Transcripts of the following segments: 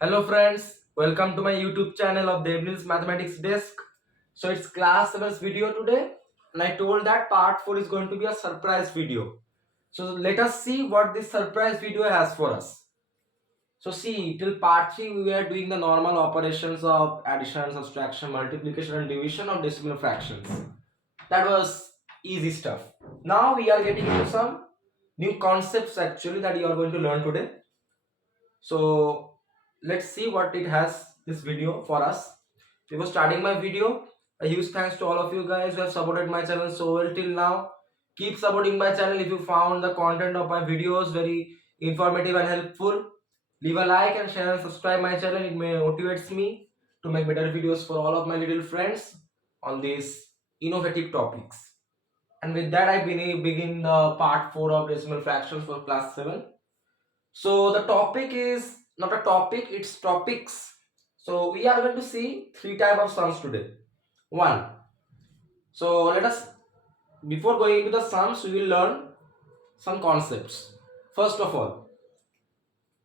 Hello friends, welcome to my YouTube channel of Debneel's Mathematics Desk. So it's class 7's video today and I told that part 4 is going to be a surprise video. So let us see what this surprise video has for us. So see, till part 3 we were doing the normal operations of addition, subtraction, multiplication and division of decimal fractions. That was easy stuff. Now we are getting into some new concepts actually that you are going to learn today. So let's see what it has this video for us. Before starting my video, a huge thanks to all of you guys who have supported my channel so well till now. Keep supporting my channel. If you found the content of my videos very informative and helpful, leave a like and share and subscribe my channel. It may motivates me to make better videos for all of my little friends on these innovative topics. And with that, I begin the part 4 of decimal fractions for class 7. So the topic is not a topic, it's topics. So we are going to see three type of sums today. One. So let us, before going into the sums, we will learn some concepts. First of all,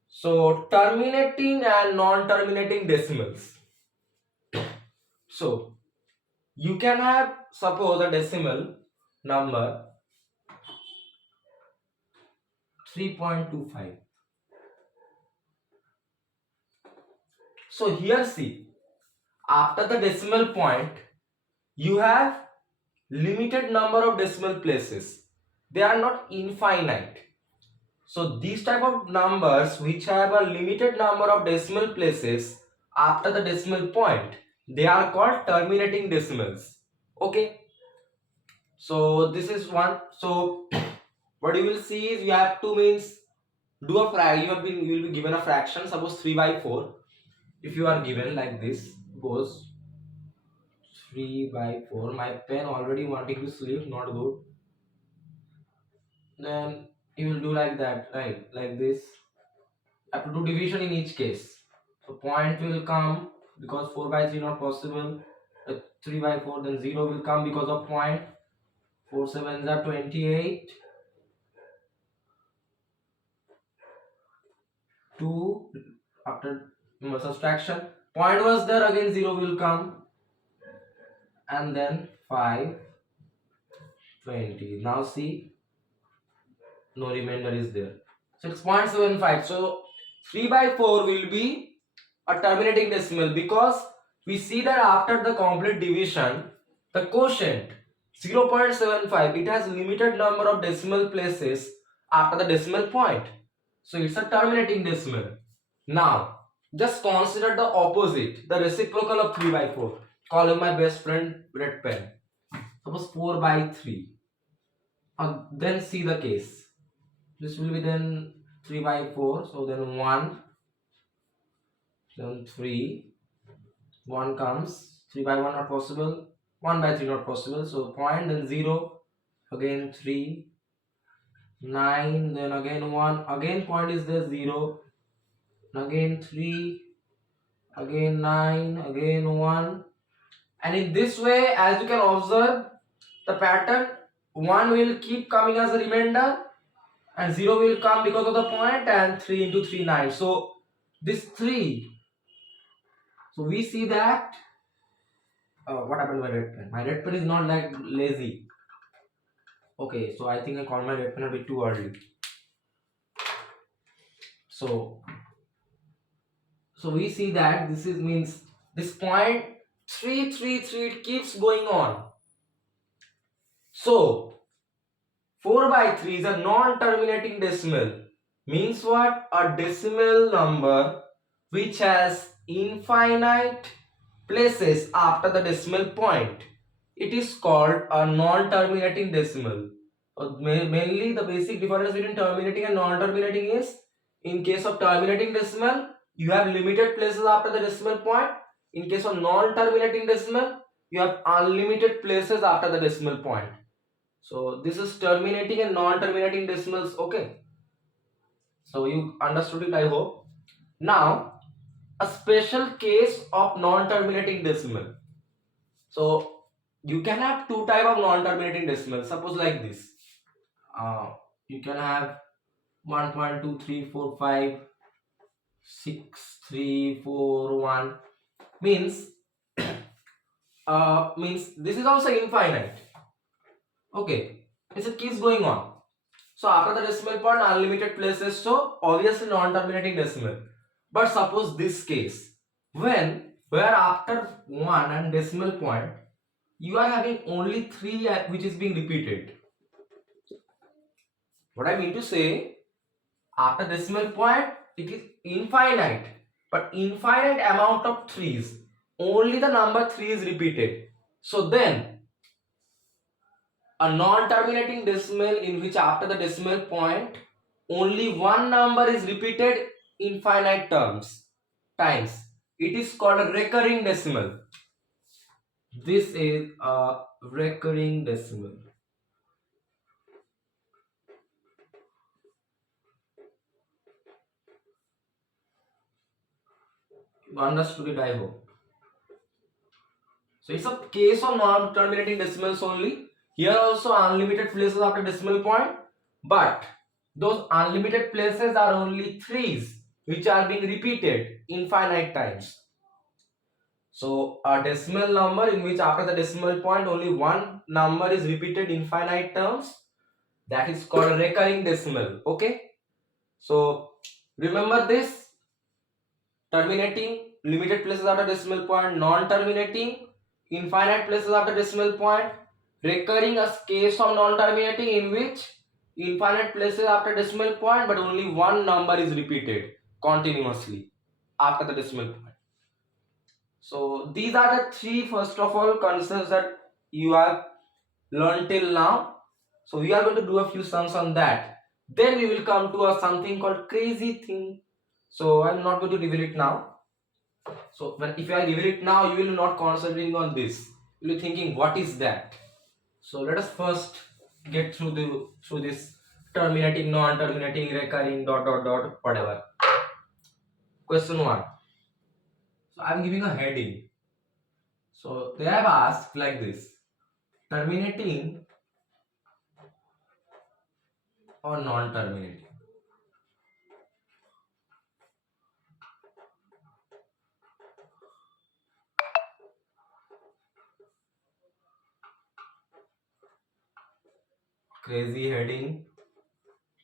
so terminating and non-terminating decimals. So you can have, suppose, a decimal number 3.25. So here see, after the decimal point, you have limited number of decimal places. They are not infinite. So these type of numbers which have a limited number of decimal places after the decimal point, they are called terminating decimals. Okay. So this is one. So what you will see is you have to means do a fraction. You will be given a fraction. Suppose 3/4. If you are given like this, suppose 3/4. My pen already wanting to sleep. Not good. Then you will do like that, right? Like this. You have to do division in each case. So point will come because 4/3 not possible. 3/4, then 0 will come because of point. 4 7s are 28. 2 after subtraction. Point was there, again 0 will come. And then 5, 20. Now see, no remainder is there. So it's 0.75. So 3/4 will be a terminating decimal because we see that after the complete division, the quotient 0.75, it has limited number of decimal places after the decimal point. So it's a terminating decimal. Now, just consider the opposite, the reciprocal of 3/4. Call him my best friend, red pen. Suppose 4/3. Then see the case. This will be then 3/4. So then 1, then 3. 1 comes. 3/1 not possible. 1/3 not possible. So point, then 0. Again 3. 9. Then again 1. Again point is there 0. Again 3. Again 9. Again 1. And in this way, as you can observe the pattern, 1 will keep coming as a remainder and 0 will come because of the point, and 3 into 3 9. So this 3, so we see that what happened to my red pen? My red pen is not like lazy. Okay, so I think I called my red pen a bit too early. So we see that this is means this point 3 3 3, it keeps going on. So 4/3 is a non-terminating decimal. Means what? A decimal number which has infinite places after the decimal point. It is called a non-terminating decimal. Mainly the basic difference between terminating and non-terminating is, in case of terminating decimal, you have limited places after the decimal point. In case of non-terminating decimal, you have unlimited places after the decimal point. So this is terminating and non-terminating decimals. Okay. So you understood it, I hope. Now, a special case of non-terminating decimal. So you can have two type of non-terminating decimals. Suppose like this. You can have 1.2345 6341 means means this is also infinite. Okay, it keeps going on. So after the decimal point, unlimited places. So obviously non-terminating decimal. But suppose this case, where after one and decimal point, you are having only three which is being repeated. What I mean to say, after decimal point, it is infinite, but infinite amount of threes. Only the number three is repeated. So then a non-terminating decimal in which after the decimal point only one number is repeated infinite times. It is called a recurring decimal. This is a recurring decimal. You understood it, I hope. So it's a case of non-terminating decimals only. Here also unlimited places after decimal point, but those unlimited places are only threes which are being repeated infinite times. So a decimal number in which after the decimal point only one number is repeated infinite terms, that is called a recurring decimal. Okay. So remember this: terminating, limited places after decimal point; non-terminating, infinite places after decimal point; recurring, a case of non-terminating in which infinite places after decimal point but only one number is repeated continuously after the decimal point. So these are the three first of all concepts that you have learned till now. So we are going to do a few sums on that. Then we will come to a something called crazy thing. So I'm not going to reveal it now. So if I reveal it now, you will not concentrating on this. You will be thinking, what is that? So let us first get through this terminating, non-terminating, recurring, dot dot dot, whatever. Question one. So I'm giving a heading. So they have asked like this: terminating or non-terminating. Crazy heading,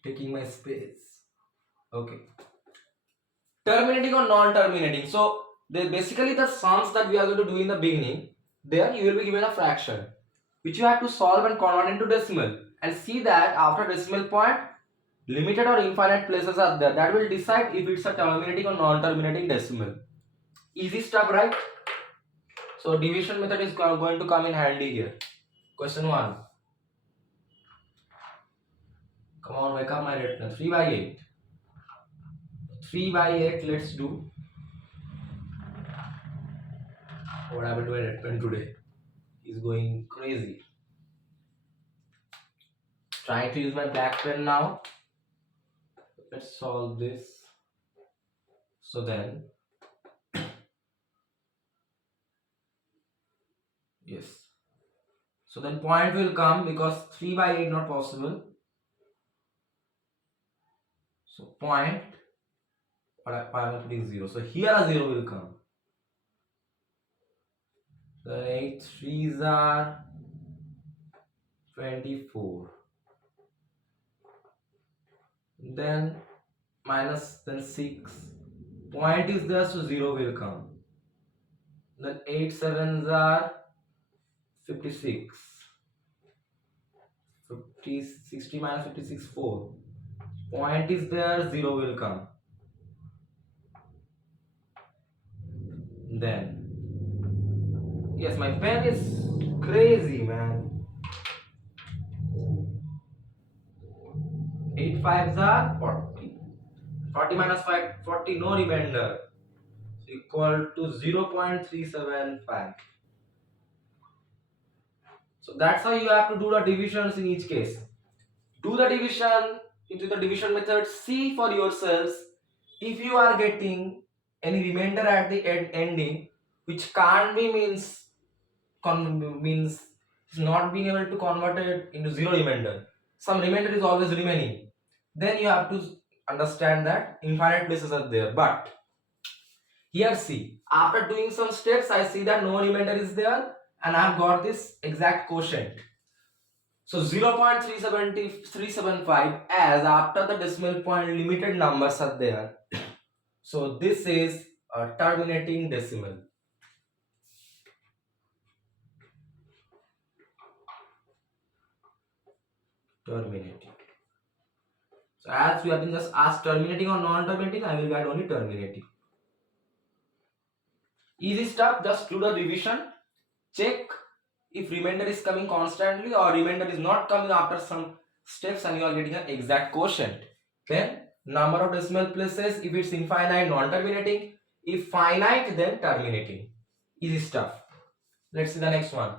taking my space. Okay. Terminating or non-terminating. So they basically the sums that we are going to do in the beginning. There you will be given a fraction which you have to solve and convert into decimal, and see that after decimal point limited or infinite places are there that will decide if it's a terminating or non-terminating decimal. Easy stuff, right? So division method is going to come in handy here. Question 1. Come on, wake up my retina. 3 by 8. 3 by 8, let's do. What happened to my red pen today? He's going crazy. Trying to use my black pen now. Let's solve this. So then, yes. So then point will come because 3 by 8 not possible. So point, but I am putting 0. So here a 0 will come. The 8 3s are 24. Then minus, then 6. Point is there, so 0 will come. Then 8 7s are 56. 60 minus 56, 4. Point is there, 0 will come. Then, yes, my pen is crazy, man. 8 5s are 40. 40 minus 5, 40, no remainder. So equal to 0.375. So that's how you have to do the divisions in each case. Do the division into the division method. See for yourselves if you are getting any remainder at the ending, which can't be means not being able to convert it into zero remainder. Some remainder is always remaining. Then you have to understand that infinite places are there. But Here see, after doing some steps, I see that no remainder is there and I have got this exact quotient. So 0.375 as after the decimal point limited numbers are there. So this is a terminating decimal. Terminating. So as we have been just asked terminating or non-terminating, I will get only terminating. Easy stuff, just do the division. Check if remainder is coming constantly or remainder is not coming after some steps and you are getting an exact quotient. Then number of decimal places, if it's infinite, non-terminating. If finite, then terminating. Easy stuff. Let's see the next one.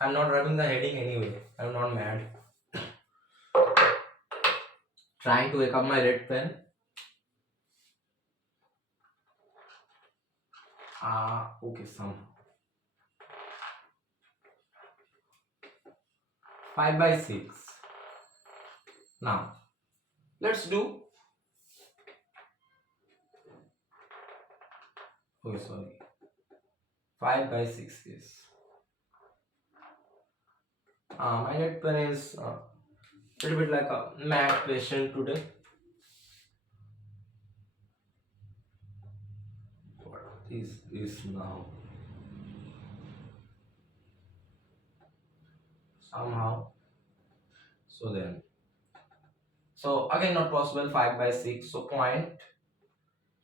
I'm not rubbing the heading anyway. I'm not mad. Trying to wake up my red pen. Okay, some 5 by 6. Now, let's do. Oh, sorry. 5 by 6 is. My red pen is a little bit like a mad patient today. What is this now? Somehow. So again not possible. 5 by 6. So point.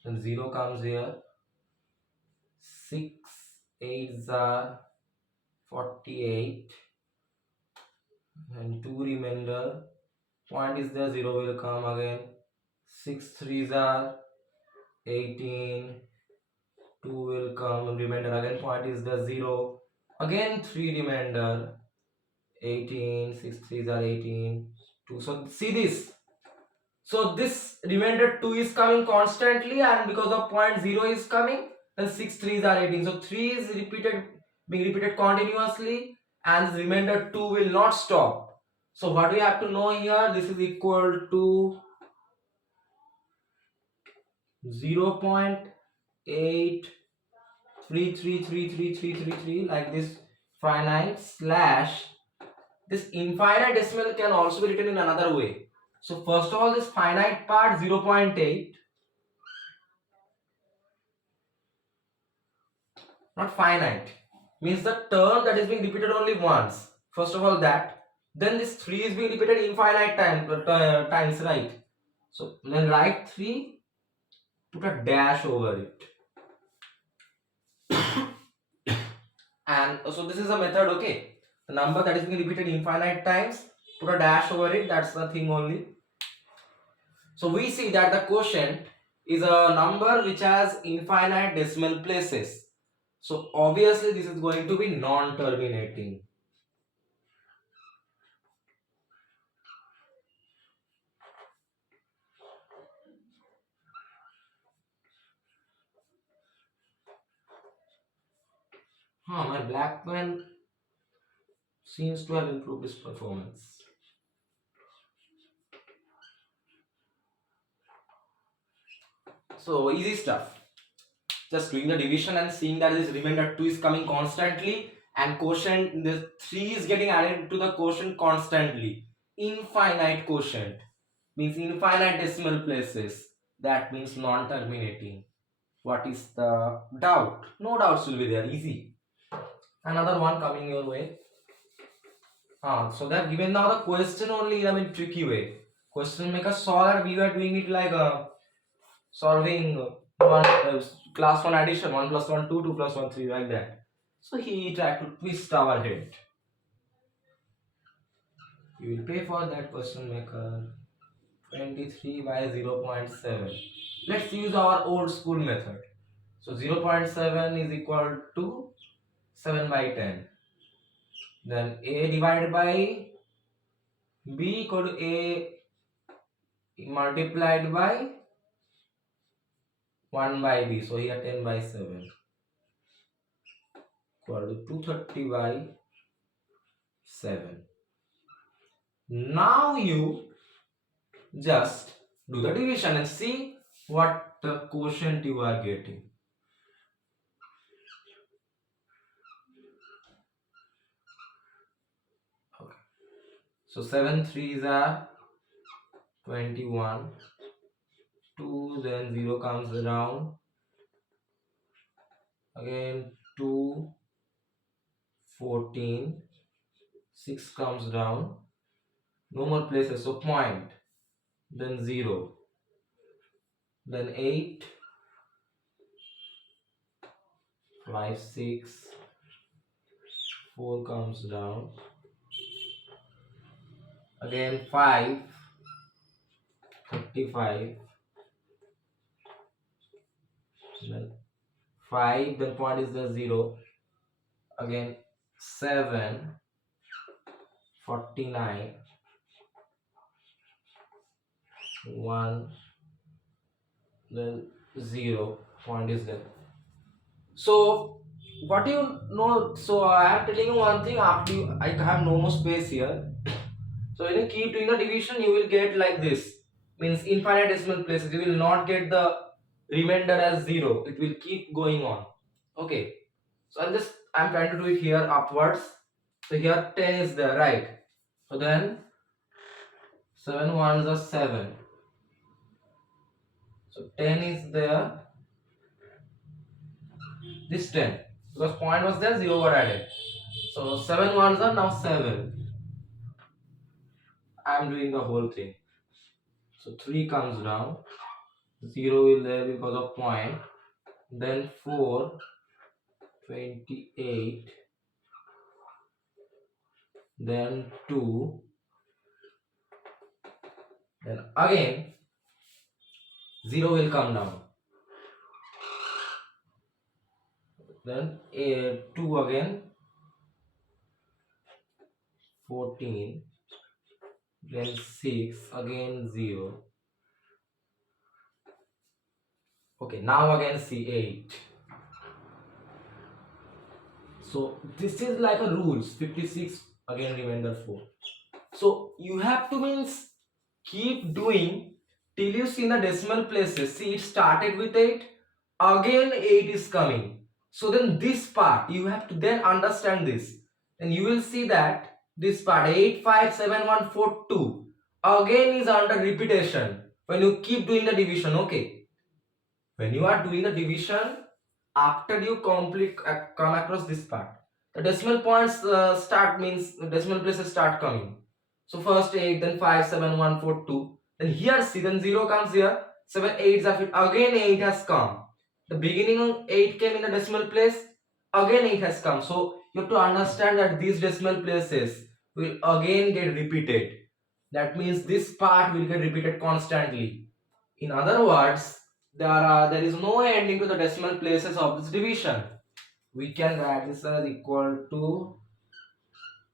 Then 0 comes here. 6 8s are 48. And 2 remainder. Point is there. 0 will come again. 6 3s are 18. 2 will come. Remainder again. Point is the 0. Again 3 remainder. 18. 6 3s are 18. 2. So see this. So this remainder 2 is coming constantly and because of point 0 is coming, then 6 3s are 18. So 3 is being repeated continuously and the remainder 2 will not stop. So what we have to know here, this is equal to 0.8333333 like this finite slash this infinite decimal can also be written in another way. So first of all, this finite part 0.8, not finite, means the term that is being repeated only once. First of all that, then this 3 is being repeated infinite times, right? So then write 3, put a dash over it. And so this is a method, okay? The number that is being repeated infinite times, put a dash over it, that's the thing only. So we see that the quotient is a number which has infinite decimal places. So obviously this is going to be non-terminating. My black pen seems to have improved its performance. So easy stuff. Just doing the division and seeing that this remainder 2 is coming constantly and quotient, the 3 is getting added to the quotient constantly. Infinite quotient means infinite decimal places. That means non-terminating. What is the doubt? No doubts will be there. Easy. Another one coming your way. So they have given now the question only in a tricky way. Question make us solve. We were doing it like solving class 1 addition, 1 plus 1 2, 2 plus 1 3 like that. So he tried to twist our head. You will pay for that question maker. 23 by 0.7. Let's use our old school method. So 0.7 is equal to 7 by 10. Then a divided by b equal to a multiplied by 1 by b. So here 10 by 7 equal to 230 by 7. Now you just do the division and see what the quotient you are getting. So 7 threes are 21. 2, then 0 comes down. Again 2, 14. 6 comes down. No more places, so point. Then 0. Then 8. 5, 6. 4 comes down. Again 5. 35. Then 5, then point is the 0. Again 7. 49. 1. Then 0. Point is there. So what you know, so I am telling you one thing. After you, I have no more space here. So when you keep doing the division, you will get like this. Means infinite decimal places. You will not get the remainder as 0. It will keep going on. Okay. So I'm trying to do it here upwards. So here 10 is there, right? So then 7 ones are 7. So 10 is there. This 10. Because point was there, 0 were added. So 7 ones are now 7. I'm doing the whole thing. So 3 comes down. 0 will there because of point. Then 4. 28. Then 2. Then again 0 will come down. Then 2 again. 14. Then 6 again 0. Okay, now again see 8. So this is like a rules. 56 again remainder 4. So you have to means keep doing till you see the decimal places. See, it started with 8, again 8 is coming. So then this part you have to then understand this. Then you will see that this part 8, 5, 7, 1, 4, 2 again is under repetition when you keep doing the division. Okay, when you are doing the division, after you complete come across this part, the decimal points start means the decimal places start coming. So first 8, then 5, 7, 1, 4, 2. Then here see, then 0 comes here. 7, 8 are fit. Again 8 has come. The beginning of 8 came in the decimal place. Again 8 has come. So you have to understand that these decimal places will again get repeated. That means this part will get repeated constantly. In other words, there is no ending to the decimal places of this division. We can write this as equal to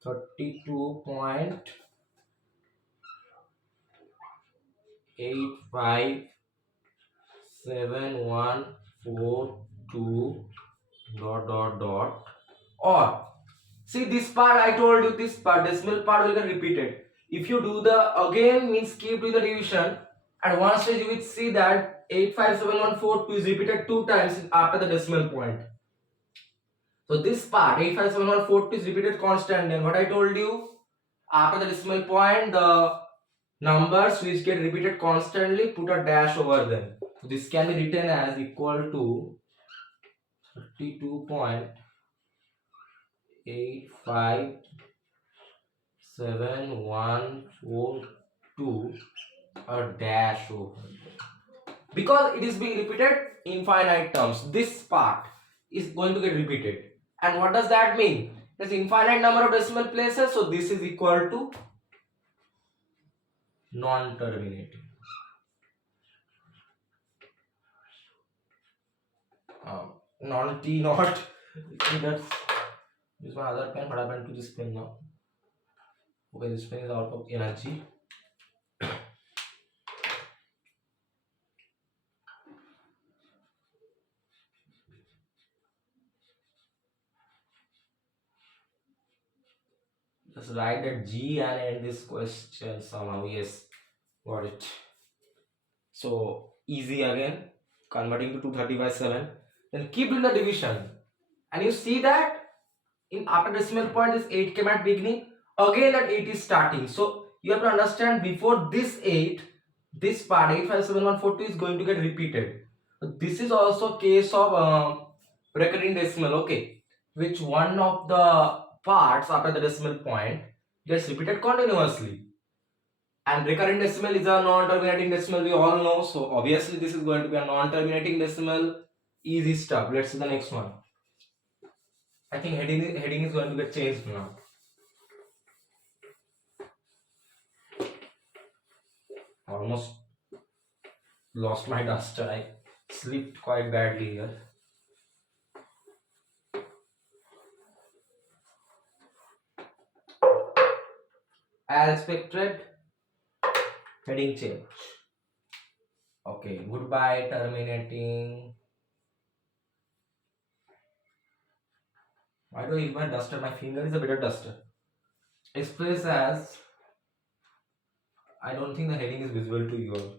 32.857142 dot. Or see, this part I told you, this part decimal part will get repeated. If you do the again means keep doing the division, at one stage you will see that 857142 is repeated 2 times after the decimal point. So this part 857142 is repeated constant. And what I told you, after the decimal point, the numbers which get repeated constantly, put a dash over them. So this can be written as equal to 32.857142 a dash over. Because it is being repeated infinite terms, this part is going to get repeated. And what does that mean? There's infinite number of decimal places, so this is equal to non-terminating. Non-T not. That's use my other pen, but I went to this pen now. Okay, this pen is out of energy. Just write that G and end this question somehow. Yes, got it. So easy again, converting to 230/7. Then keep doing the division, and you see that in after decimal point this 8 came at beginning. Again that 8 is starting. So You have to understand before this 8, this part 857,142 is going to get repeated. This is also case of recurring decimal, okay, which one of the parts after the decimal point gets repeated continuously. And recurring decimal is a non-terminating decimal, we all know. So obviously this is going to be a non-terminating decimal. Easy stuff. Let's see the next one. I think heading is going to get changed now. Almost lost my duster. I slipped quite badly here. As expected, heading change. Okay, goodbye, terminating. Why do I use my duster? My finger is a better duster. Express as. I don't think the heading is visible to you all.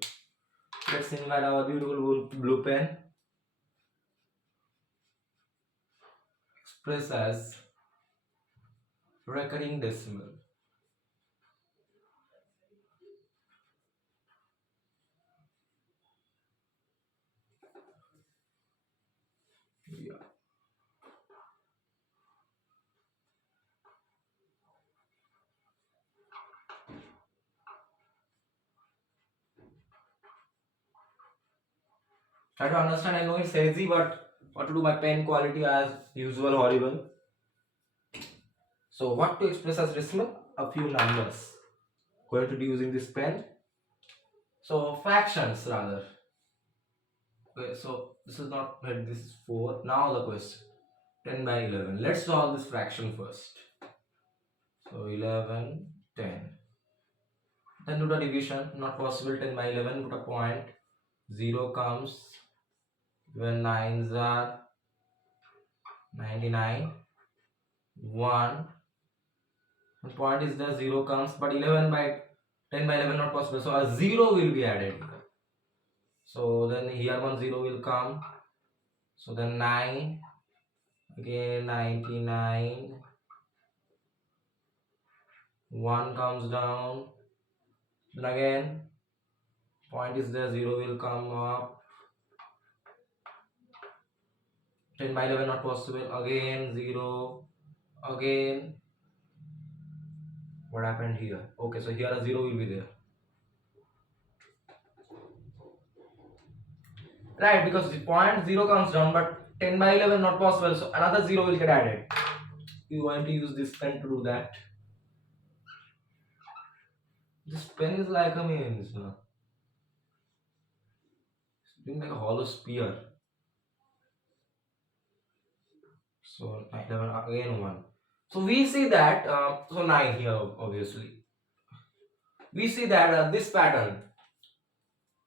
Let's invite our beautiful blue pen. Express as recurring decimal. Yeah. Try to understand. I know it's easy, but what to do? My pen quality as usual horrible. So what to express as decimal? A few numbers. Going to be using this pen. So fractions rather. Okay, so this is not this is 4. Now the question 10 by 11. Let's solve this fraction first. So 11, 10. Then do the division. Not possible. 10 by 11. Put a point. 0 comes when 9s are 99. 1. The point is the 0 comes, but 11 by 10 by 11 not possible. So a 0 will be added. So then here 1 0 will come. So then 9. Again 99. 1 comes down. Then again point is there, 0 will come up. 10 by 11 not possible. Again 0. Again. What happened here? Okay, so here a 0 will be there. Right, because the point 0 comes down, but 10 by 11 not possible. So another 0 will get added. You want to use this pen to do that. This pen is like a means. It's doing like a hollow spear. So 11 again 1. So we see that so 9 here obviously. We see that this pattern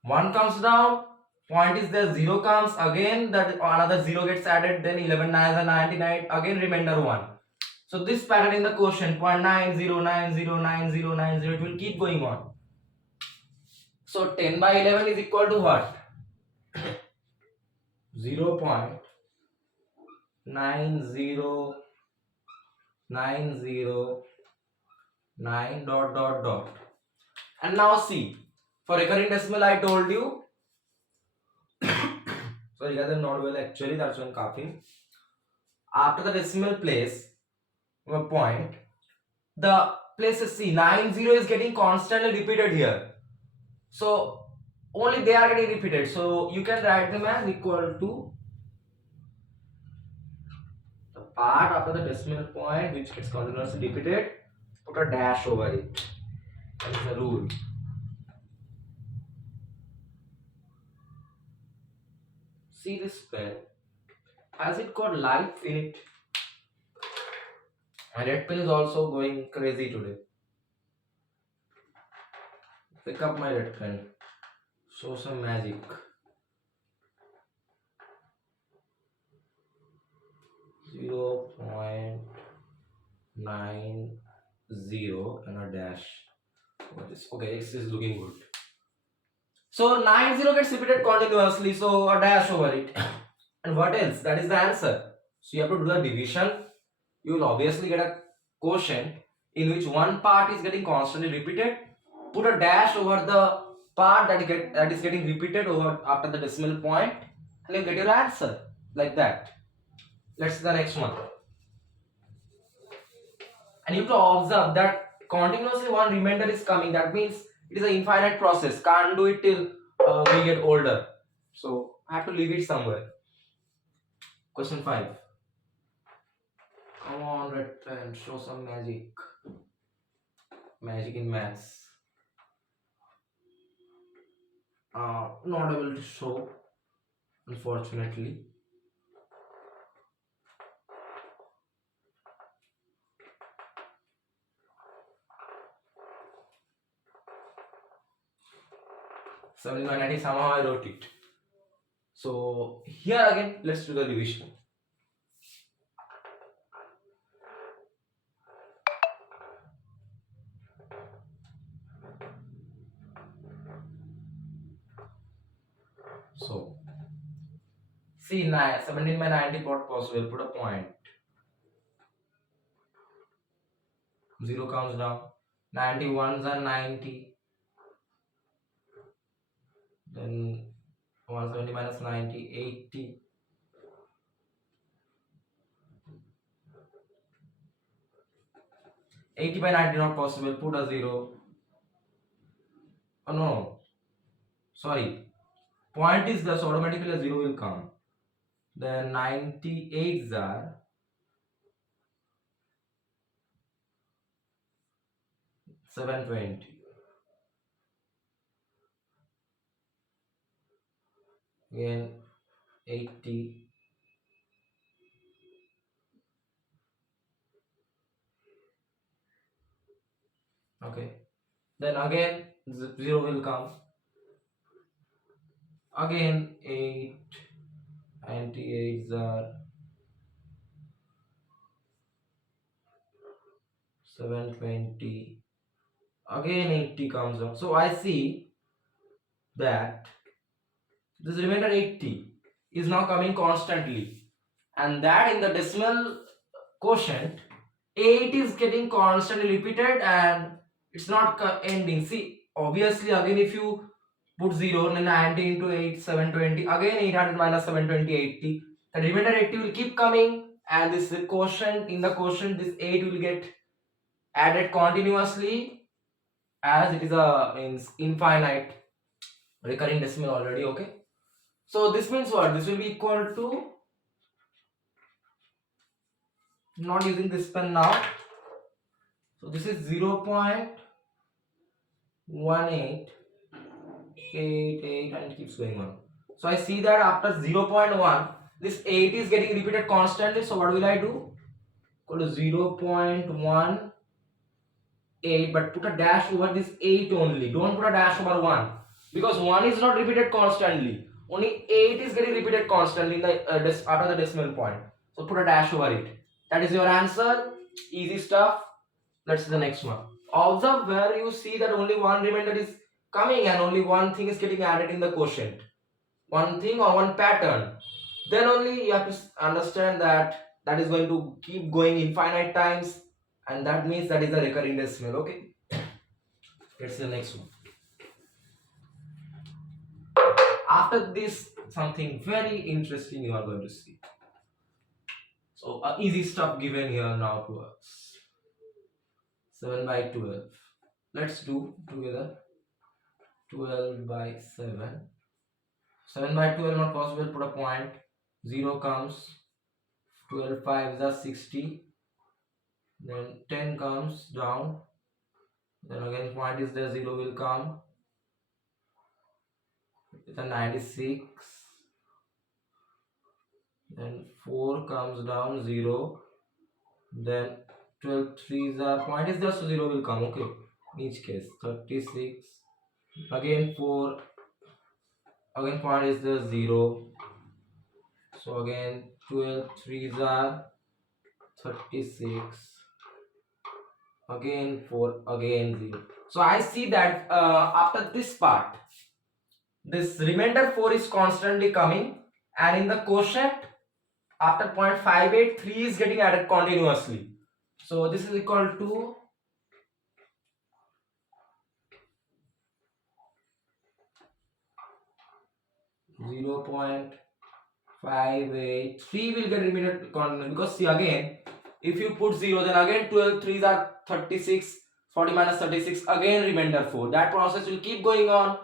1 comes down, point is there, 0 comes, again that another 0 gets added, then 11 9s are 99, again remainder 1. So this pattern in the quotient 0.90909090, it will keep going on. So 10 by 11 is equal to what? 0.90909 dot dot dot. And now see, for recurring decimal I told you. Sorry guys, I'm not well actually, that's why I'm coughing. After the decimal place, a point, the places see 90 is getting constantly repeated here. So only they are getting repeated. So you can write them as equal to the part after the decimal point which gets continuously repeated, put a dash over it. That is the rule. See this pen, has it got life in it? My red pen is also going crazy today. Pick up my red pen, show some magic. Zero point 90 and a dash. What is okay? This is looking good. So 90 gets repeated continuously, so a dash over it. And what else? That is the answer. So you have to do the division. You will obviously get a quotient in which one part is getting constantly repeated put a dash over the part that is getting repeated over after the decimal point, and you get your answer like that. Let's see the next one. And you have to observe that continuously one remainder is coming. That means it is an infinite process. Can't do it till we get older. So I have to leave it somewhere. Question 5. Come on, red pen, show some magic. Magic in maths. Not able to show, unfortunately. So in my 90 somehow I wrote it. So here again, let's do the division. So see, 17 by 90 not possible. Put a point. 0 comes down. 91s are 90. Then 170 minus 90, 80. 80 by 90 not possible. Put a 0. Oh no. Sorry. Point is there, so automatically a 0 will come. Then 98s are 720. Again 80. Okay. Then again 0 will come. Again 8. 98s are 720. Again 80 comes up. So I see that this remainder 80 is now coming constantly, and that in the decimal quotient 8 is getting constantly repeated and it's not ending. See, obviously again if you put 0 then 90 into 8, 720, again 800 minus 720, 80, the remainder 80 will keep coming, and this quotient, in the quotient this 8 will get added continuously, as it is a means infinite recurring decimal already. Okay, so this means what? This will be equal to, not using this pen now, so this is 0.1888 and it keeps going on. So I see that after 0.1 this 8 is getting repeated constantly. So what will I do? Go to 0.18, but put a dash over this 8 only. Don't put a dash over 1, because 1 is not repeated constantly. Only 8 is getting repeated constantly in the after the decimal point. So put a dash over it. That is your answer. Easy stuff. Let's see the next one. Observe where you see that only one remainder is coming and only one thing is getting added in the quotient. One thing or one pattern. Then only you have to understand that that is going to keep going infinite times, and that means that is a recurring decimal. Okay. Let's see the next one. After this, something very interesting you are going to see. So easy stuff given here now to us. 7 by 12. Let's do together. 12 by 7. 7 by 12 not possible. Put a point. 0 comes. 12 5s are 60. Then 10 comes down. Then again point is there. 0 will come. It's a 96. Then 4 comes down. 0. Then 12 3s are, point is there, so 0 will come. Okay, in each case 36. Again 4, again point is there, 0. So again 12 3s are 36. Again 4, again 0. So I see that after this part this remainder 4 is constantly coming, and in the quotient after 0.58 3 is getting added continuously. So this is equal to 0.58. 3 will get repeated continuous because see again, if you put 0, then again 12 3s are 36, 40 minus 36, again remainder 4. That process will keep going on.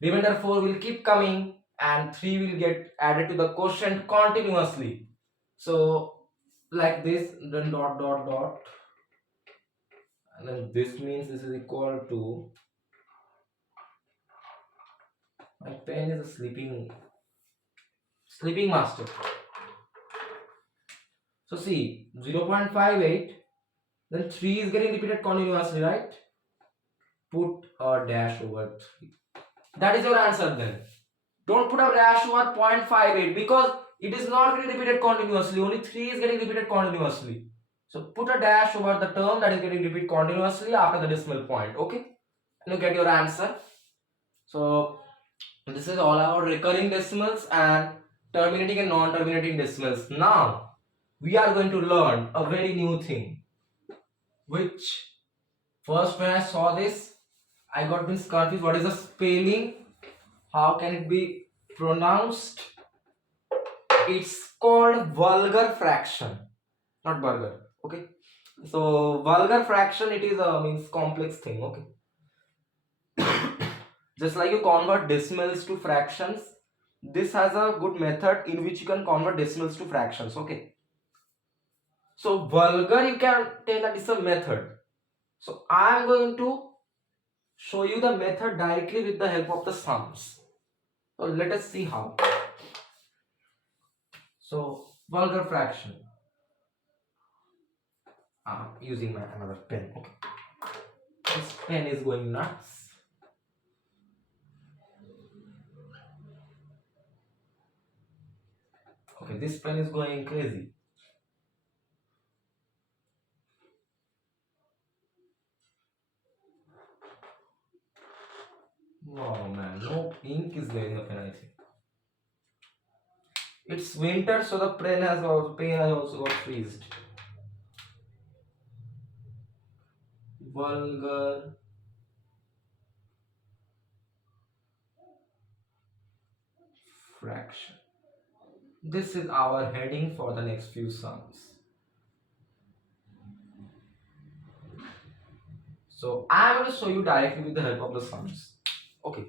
Remainder 4 will keep coming and 3 will get added to the quotient continuously. So like this, then dot dot dot, and then this means this is equal to, my pen is a sleeping master. So see, 0.58, then 3 is getting repeated continuously, right? Put a dash over 3. That is your answer then. Don't put a dash over 0.58 because it is not getting repeated continuously. Only 3 is getting repeated continuously. So put a dash over the term that is getting repeated continuously after the decimal point. Okay? And you get your answer. So this is all about recurring decimals and terminating and non-terminating decimals. Now we are going to learn a very new thing, which first when I saw this I got confused. What is the spelling? How can it be pronounced? It's called vulgar fraction, not burger. Okay, so vulgar fraction, it is a means complex thing. Okay, just like you convert decimals to fractions, this has a good method in which you can convert decimals to fractions. Okay, so vulgar you can tell that is a method. So I am going to show you the method directly with the help of the sums. So let us see how. So vulgar fraction. Using my another pen. Okay, this pen is going nuts. Okay, this pen is going crazy. Wow man, no ink is there in the pen, I think. It's winter, so the pen has also got freezed. Vulgar fraction. This is our heading for the next few sums. So I am going to show you directly with the help of the sums. Okay.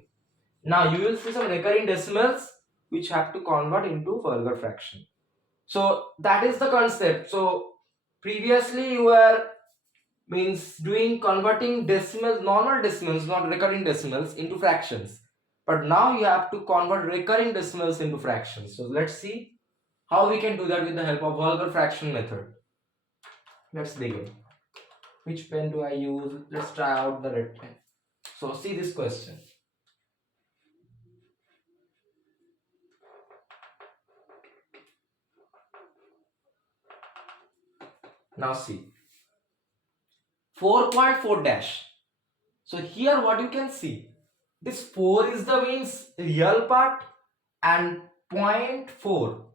Now you will see some recurring decimals which have to convert into vulgar fraction. So that is the concept. So previously you were doing converting decimals, normal decimals, not recurring decimals, into fractions. But now you have to convert recurring decimals into fractions. So let's see how we can do that with the help of vulgar fraction method. Let's begin. Which pen do I use? Let's try out the red pen. So see this question. Now see. 4.4 dash. So here what you can see, this 4 is the real part and 0.4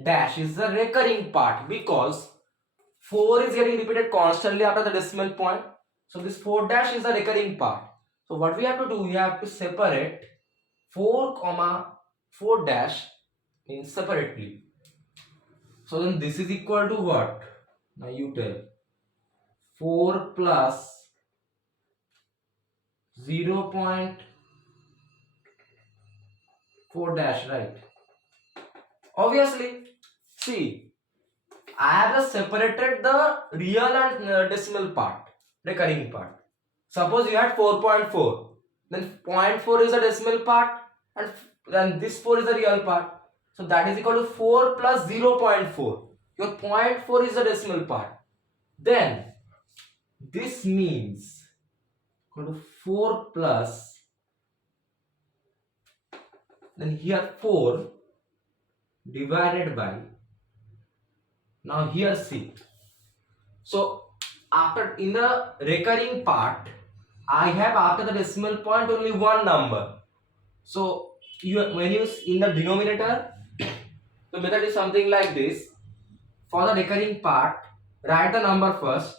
dash is the recurring part because 4 is getting repeated constantly after the decimal point. So this 4 dash is the recurring part. So what we have to do, we have to separate 4 comma 4 dash separately. So then this is equal to what? Now you tell. 4 plus 0.4 dash, right? Obviously, see, I have just separated the real and decimal part, recurring part. Suppose you had 4.4, then 0.4 is the decimal part and then this 4 is the real part. So that is equal to 4 plus 0.4. Your 0.4 is the decimal part. Then this means equal to 4 plus, then here 4 divided by, now here see. So after in the recurring part, I have after the decimal point only one number. So when you in the denominator, the method is something like this. For the recurring part, write the number first.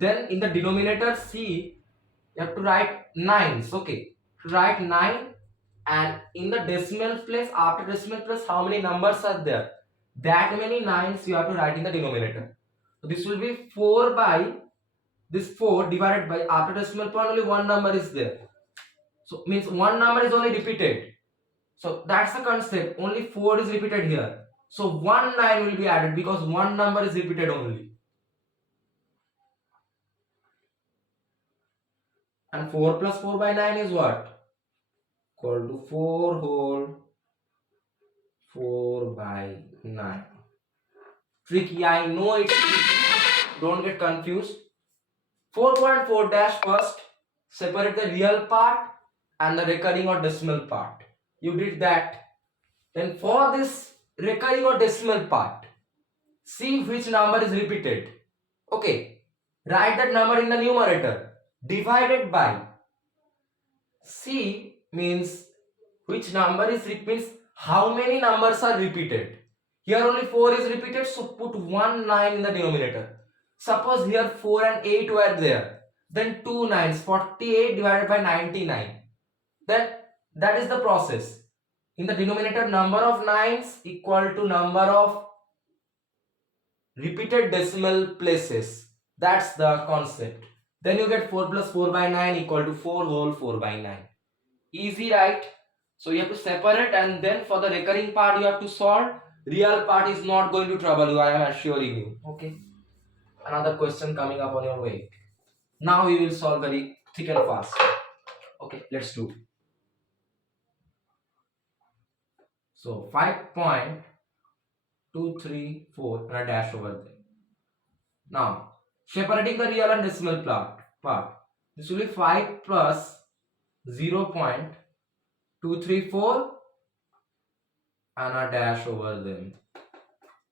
Then in the denominator C, you have to write 9s. Okay, to write 9 and in the decimal place, after decimal place, how many numbers are there? That many nines you have to write in the denominator. So this will be 4 by this 4 divided by, after decimal point only one number is there. So means one number is only repeated. So that's the concept. Only 4 is repeated here. So 1 9 will be added because one number is repeated only. And 4 plus 4 by 9 is what? Equal to 4 whole 4 by 9. Tricky, I know it's tricky. Don't get confused. 4.4 dash first, separate the real part and the recurring or decimal part. You did that. Then for this recurring or decimal part, see which number is repeated. Okay, write that number in the numerator. Divided by, C means which number is means how many numbers are repeated. Here only 4 is repeated, so put 1 9 in the denominator. Suppose here 4 and 8 were there, then 2 nines, 48 divided by 99. Then that is the process. In the denominator, number of nines equal to number of repeated decimal places. That's the concept. Then you get 4 plus 4 by 9 equal to 4 whole 4 by 9. Easy, right? So you have to separate, and then for the recurring part you have to solve. Real part is not going to trouble you, I am assuring you. Okay. Another question coming up on your way. Now we will solve very thick and fast. Okay, let's do. So 5.234 and a dash over there. Now separating the real and decimal part. This will be 5 plus 0.234 and a dash over them.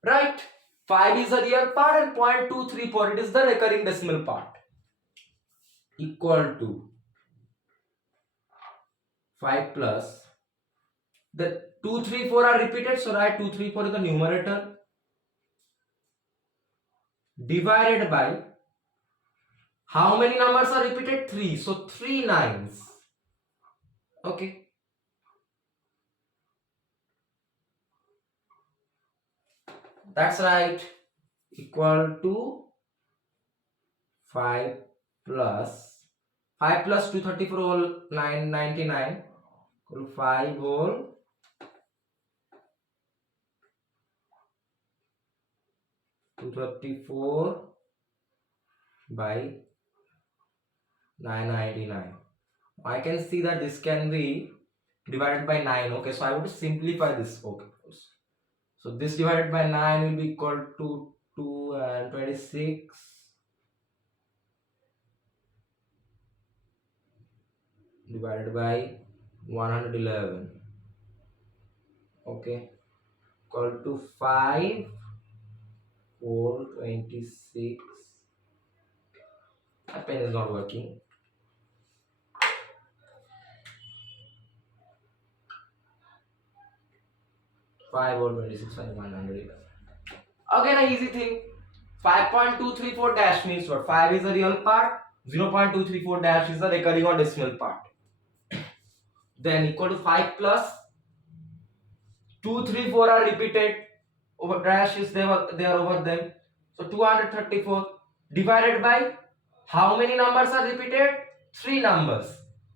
Right? 5 is the real part and 0.234 it is the recurring decimal part. Equal to 5 plus the 2 3 4 are repeated, so write 2 3 4 in the numerator, divided by how many numbers are repeated? 3, so 3 nines. Okay, that's right. Equal to 5 plus 234 whole 999 equal to 5 whole 234 by 999. I can see that this can be divided by 9. Okay, so I want to simplify this. Okay, so this divided by 9 will be equal to 2 and 26 divided by 111. Okay, equal to 5 4 26. My pen is not working. 5 or 26 by 111. Again, an easy thing. 5.234 dash means what? 5 is the real part. 0.234 dash is the recurring or decimal part. Then equal to 5 plus 2 3 4 are repeated. Over dash is there over them. So 234 divided by how many numbers are repeated? 3 numbers.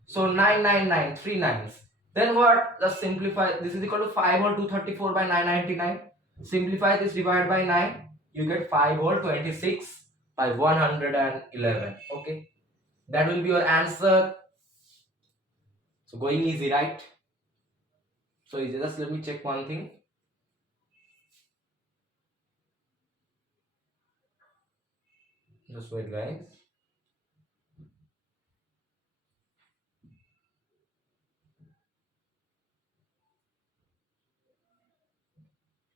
So 999, 3 nines. Then what? Just simplify. This is equal to 5 whole 234 by 999. Simplify this, divide by 9. You get 5 whole 26 by 111. Okay. That will be your answer. So going easy, right? So easy. Just let me check one thing. Just wait, guys.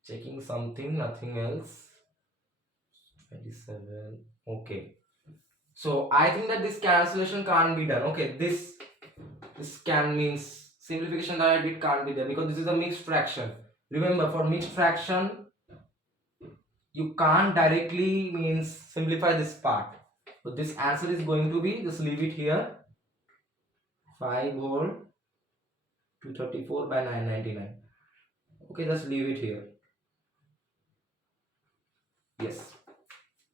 Checking something, nothing else. 27. Okay. So I think that this cancellation can't be done. Okay, this can means simplification that I did can't be done because this is a mixed fraction. Remember, for mixed fraction, you can't directly means simplify this part. So this answer is going to be, just leave it here, 5 whole 234 by 999. Okay, just leave it here. Yes.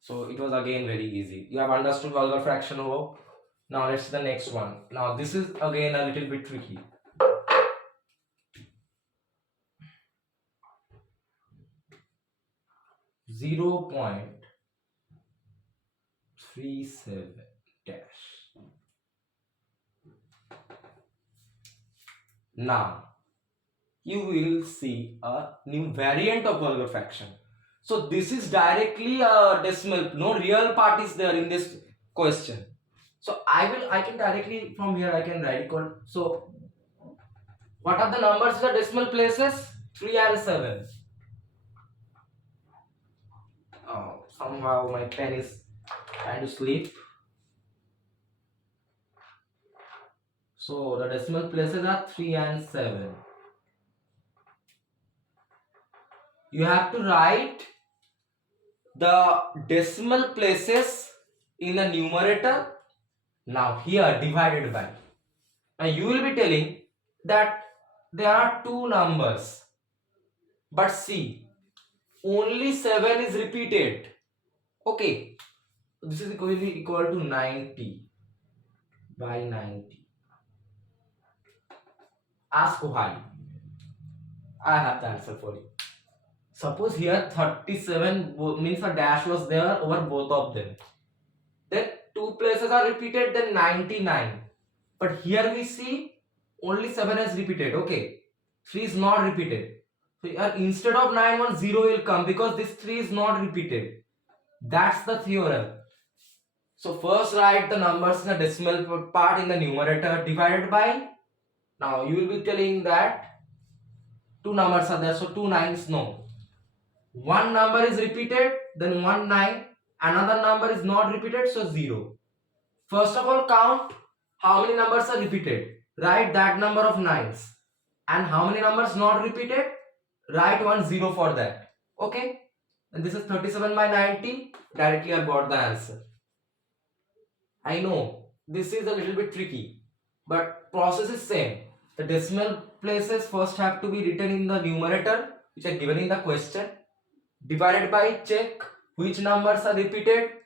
So it was again very easy. You have understood vulgar fraction, hope. Now let's see the next one. Now this is again a little bit tricky. 0.37 dash. Now you will see a new variant of vulgar fraction. So this is directly a decimal. No real part is there in this question. So I can directly from here I can write equal. So what are the numbers in the decimal places? 3 and 7. Oh, somehow my pen is trying to sleep. So the decimal places are 3 and 7. You have to write the decimal places in the numerator. Now here divided by. Now you will be telling that there are two numbers. But see, only 7 is repeated. Okay. This is going to be equal to 90 by 90. Ask why. I have the answer for you. Suppose here 37 means a dash was there over both of them. Then two places are repeated, then 99. But here we see only 7 is repeated. Okay. 3 is not repeated. So here instead of 910 will come because this 3 is not repeated. That's the theorem. So first write the numbers in the decimal part in the numerator divided by. Now you will be telling that two numbers are there, so two nines. No, one number is repeated, then 19, another number is not repeated, so 0. First of all, count how many numbers are repeated, write that number of nines, and how many numbers not repeated, write 10 for that. Okay, and this is 37 by 90. Directly I got the answer. I know this is a little bit tricky, but process is same. The decimal places first have to be written in the numerator, which are given in the question. Divided by, check which numbers are repeated.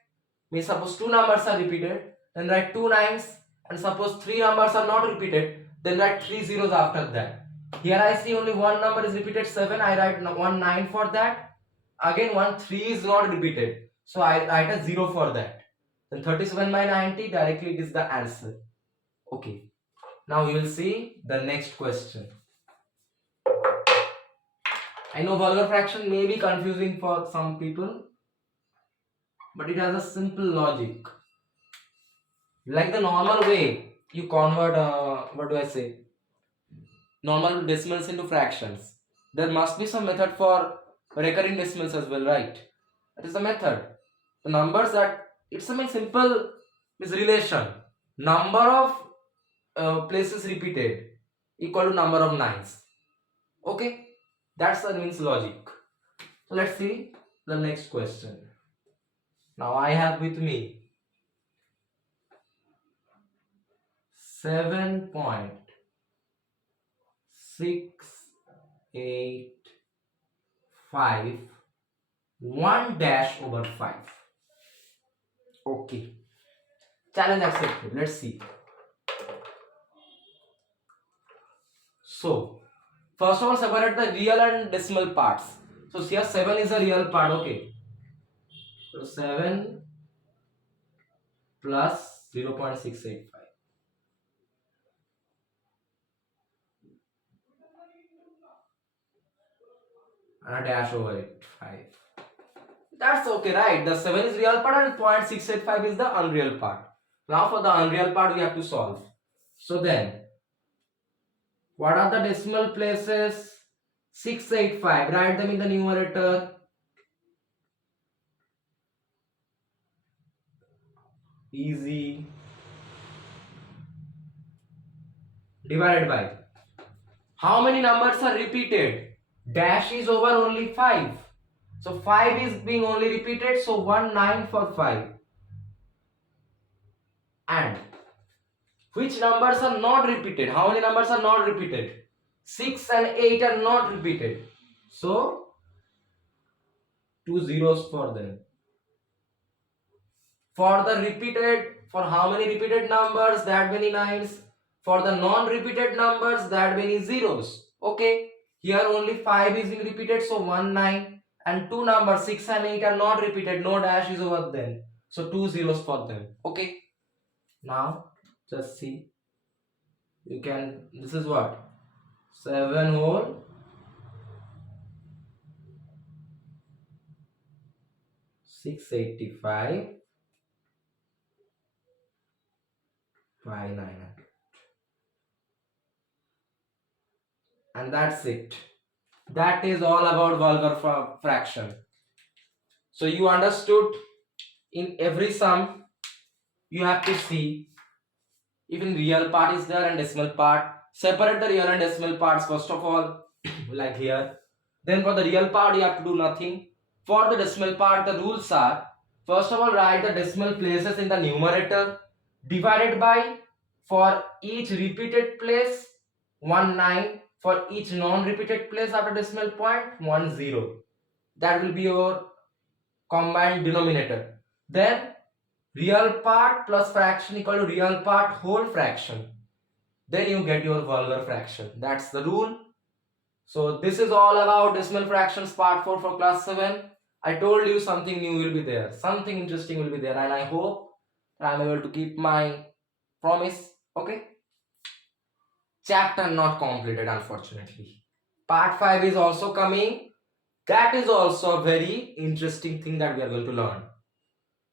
Means suppose two numbers are repeated, then write two nines, and suppose three numbers are not repeated, then write three zeros after that. Here I see only one number is repeated, 7. I write 19 for that. Again 13 is not repeated, so I write a 0 for that. Then 37 by 90, directly it is the answer. Okay. Now you will see the next question. I know vulgar fraction may be confusing for some people, but it has a simple logic. Like the normal way you convert, what do I say? Normal decimals into fractions. There must be some method for recurring decimals as well, right? That is the method. The numbers that it's a simple is relation. Number of places repeated equal to number of nines. Okay, that's the means logic. So let's see the next question. Now I have with me 7.685 1 dash over 5. Okay, challenge accepted. Let's see. So first of all, separate the real and decimal parts. So here 7 is a real part. Okay, so 7 plus 0.685 and a dash over it 5. That's okay, right? The 7 is real part and 0.685 is the unreal part. Now for the unreal part we have to solve. So then, what are the decimal places? 685. Write them in the numerator. Easy. Divided by. How many numbers are repeated? Dash is over only 5. So 5 is being only repeated. So 19 for 5. And which numbers are not repeated? How many numbers are not repeated? 6 and 8 are not repeated. So, two zeros for them. For the repeated, for how many repeated numbers, that many nines. For the non-repeated numbers, that many zeros. Okay, here only 5 is being repeated, so 1 9, and two numbers 6 and 8 are not repeated, no dash is over them, so two zeros for them. Okay, now just see, you can, this is what, 7 whole 685 by 900, and that's it. That is all about vulgar fraction. So you understood, in every sum you have to see, even real part is there and decimal part. Separate the real and decimal parts first of all, like here. Then for the real part you have to do nothing. For the decimal part, the rules are, first of all, write the decimal places in the numerator, divided by, for each repeated place 1 9, for each non-repeated place after decimal point 1 0. That will be your combined denominator. Then real part plus fraction equal to real part whole fraction. Then you get your vulgar fraction. That's the rule. So this is all about decimal fractions part 4 for class 7. I told you something new will be there. Something interesting will be there, and I hope I am able to keep my promise. Okay. Chapter not completed, unfortunately. Part 5 is also coming. That is also a very interesting thing that we are going to learn.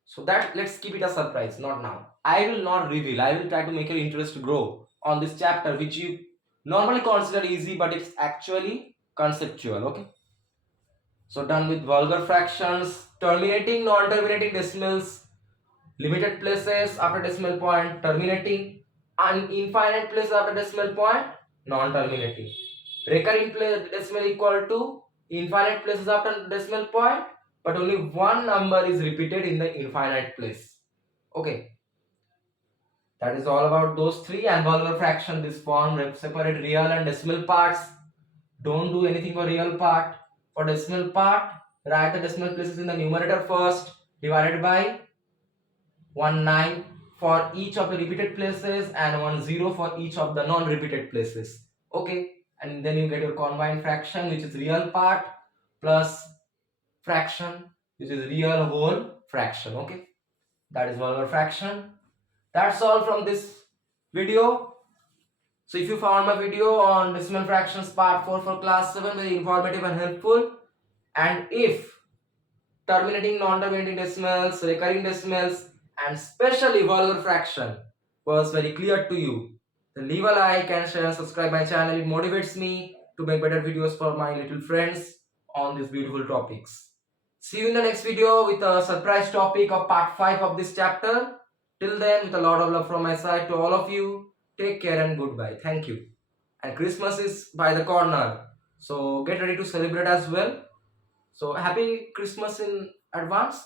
So that, let's keep it a surprise, not now. I will not reveal. I will try to make your interest grow on this chapter, which you normally consider easy, but it's actually conceptual. Okay. So done with vulgar fractions, terminating, non-terminating decimals, limited places after decimal point, terminating, and infinite places after decimal point, non-terminating. Recurring decimal equal to infinite places after decimal point, but only one number is repeated in the infinite place. Okay, that is all about those three. And vulgar fraction, this form, separate real and decimal parts. Don't do anything for real part. For decimal part, write the decimal places in the numerator first, divided by 1 9 for each of the repeated places and 1 0 for each of the non-repeated places. Okay, and then you get your combined fraction, which is real part plus fraction, which is real whole fraction. Okay, that is vulgar fraction. That's all from this video. So if you found my video on decimal fractions part 4 for class 7 very informative and helpful, and if terminating, non-terminating decimals, recurring decimals, and especially vulgar fraction was very clear to you, then leave a like and share and subscribe my channel. It motivates me to make better videos for my little friends on these beautiful topics. See you in the next video with a surprise topic of part 5 of this chapter. Till then, with a lot of love from my side to all of you, take care and goodbye. Thank you. And Christmas is by the corner, so get ready to celebrate as well. So happy Christmas in advance.